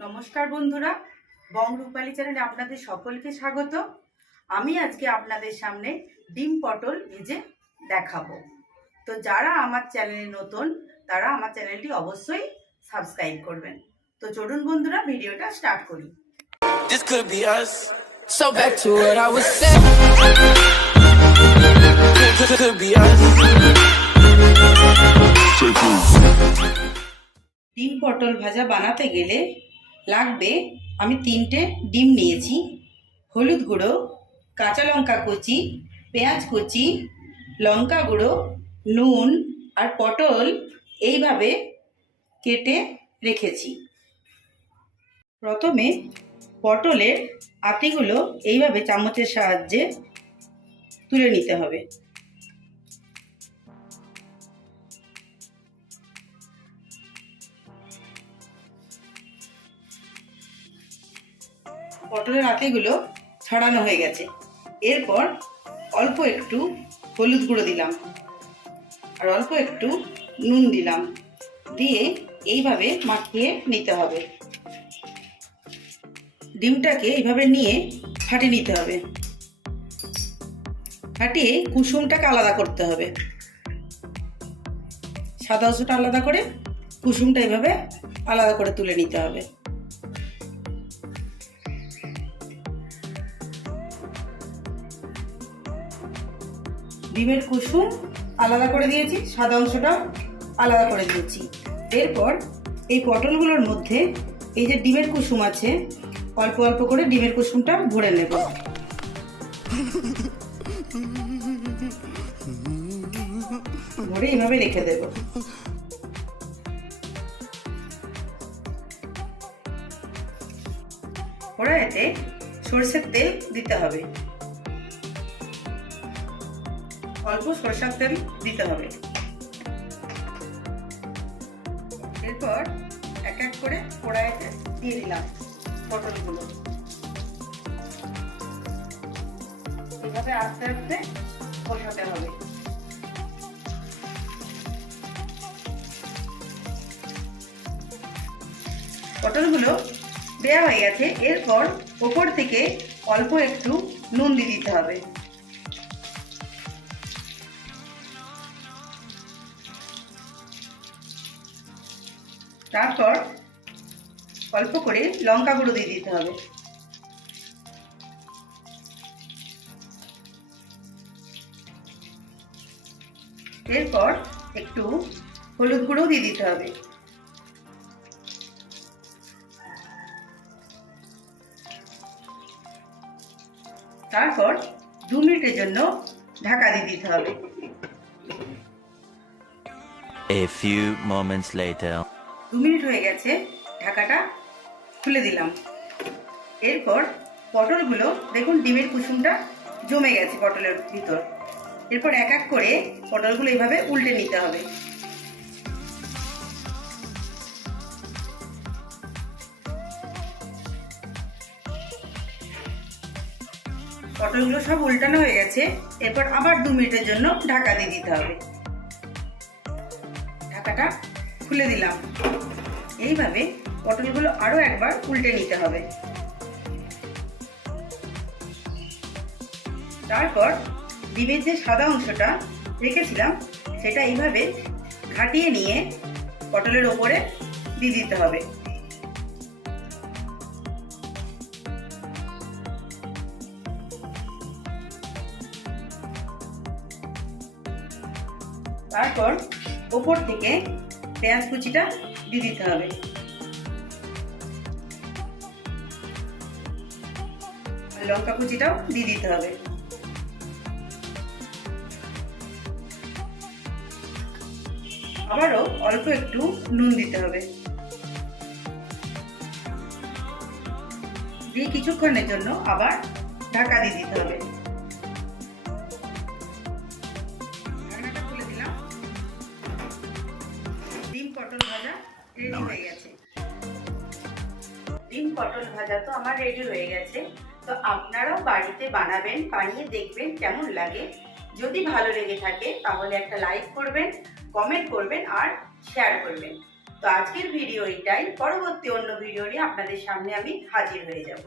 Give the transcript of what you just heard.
নমস্কার বন্ধুরা, বং রূপালী চ্যানেলে আপনাদের সকলকে স্বাগত। আমি আজকে আপনাদের সামনে ডিম পটল ভেজে দেখাবো। তো যারা আমার চ্যানেলে নতুন তারা আমার চ্যানেলটি অবশ্যই সাবস্ক্রাইব করবেন। তো চলুন বন্ধুরা, ভিডিওটা স্টার্ট করি। This could be us. So back to what I was saying. Could be us. ডিম পটল ভাজা বানাতে গেলে লাগবে, আমি 3টে ডিম নিয়েছি, হলুদ গুঁড়ো, কাঁচা লঙ্কা কুচি, পেঁয়াজ কুচি, লঙ্কা গুঁড়ো, নুন আর পটল এইভাবে কেটে রেখেছি। প্রথমে পটলের আটিগুলো এইভাবে চামচের সাহায্যে তুলে নিতে হবে। পটলের আটিগুলো ছাড়ানো হয়ে গেছে। এরপর অল্প একটু হলুদ গুঁড়ো দিলাম আর অল্প একটু নুন দিলাম, দিয়ে এইভাবে মাখিয়ে নিতে হবে। ডিমটাকে এইভাবে নিয়ে ফাটিয়ে নিতে হবে। ফাটিয়ে কুসুমটাকে আলাদা করতে হবে, সাদা অংশটা আলাদা করে কুসুমটা এইভাবে আলাদা করে তুলে নিতে হবে। ডিমের কুসুম আলাদা করে দিয়েছি, সাদা অংশটা আলাদা করে দিয়েছি। এরপর এই পটলগুলোর মধ্যে এই যে ডিমের কুসুম আছে, অল্প অল্প করে ডিমের কুসুমটা ভরে নেব। ভরে এইভাবে রেখে দেব। কড়াইতে সরষের তেল দিতে হবে, অল্প সরষের তেল দিতে হবে। এরপর এক এক করে কড়াইতে দিয়ে দিলাম পটলগুলো। এভাবে আস্তে আস্তে কষাতে হবে। পটলগুলো দেওয়া হয়ে গেছে। এরপর ওপর থেকে অল্প একটু নুন দিয়ে দিতে হবে। তারপর অল্প করে লঙ্কা গুঁড়ো দিয়ে দিতে হবে। এরপর একটু হলুদ গুঁড়ো দিয়ে দিতে হবে। তারপর 2 মিনিটের জন্য ঢাকা দিয়ে দিতে হবে। A few moments later. 2 minute হয়ে গেছে, ঢাকাটা খুলে দিলাম। এরপর পটলগুলো দেখুন ডিমের কুসুমটা জমে গেছে পটলের ভিতর। এরপর এক এক করে পটলগুলো এইভাবে উল্টে নিতে হবে। পটলগুলো সব উল্টানো হয়ে গেছে। এরপর আবার 2 মিনিটের জন্য ঢাকা দিয়ে দিতে হবে। ঢাকাটা খুলে দিলাম। এইভাবে পটলগুলো আরো একবার উল্টে নিতে হবে। তারপর ডিমের যে সাদা অংশটা রেখেছিলাম সেটা এইভাবে ঘাটিয়ে নিয়ে পটলের ওপরে দিয়ে দিতে হবে। তারপর ওপর থেকে পেঁয়াজ কুচিটা দিয়ে দিতে হবে। লঙ্কা কুচিটাও দিয়ে দিতে হবে। আবারও অল্প একটু নুন দিতে হবে। দিয়ে কিছুক্ষণের জন্য আবার ঢাকা দিয়ে দিতে হবে। ঢাকনাটা খুলে দিলাম। ডিম পটল ভাজা রেডি হয়ে গেছে। ডিম পটল ভাজা তো আমার রেডি হয়ে গেছে। তো আপনারাও বাড়িতে বানাবেন, বানিয়ে দেখবেন কেমন লাগে। যদি ভালো লেগে থাকে তাহলে একটা লাইক করবেন, কমেন্ট করবেন আর শেয়ার করবেন। তো আজকের ভিডিও এটাই, পরবর্তী অন্য ভিডিও নিয়ে আপনাদের সামনে আমি হাজির হয়ে যাব।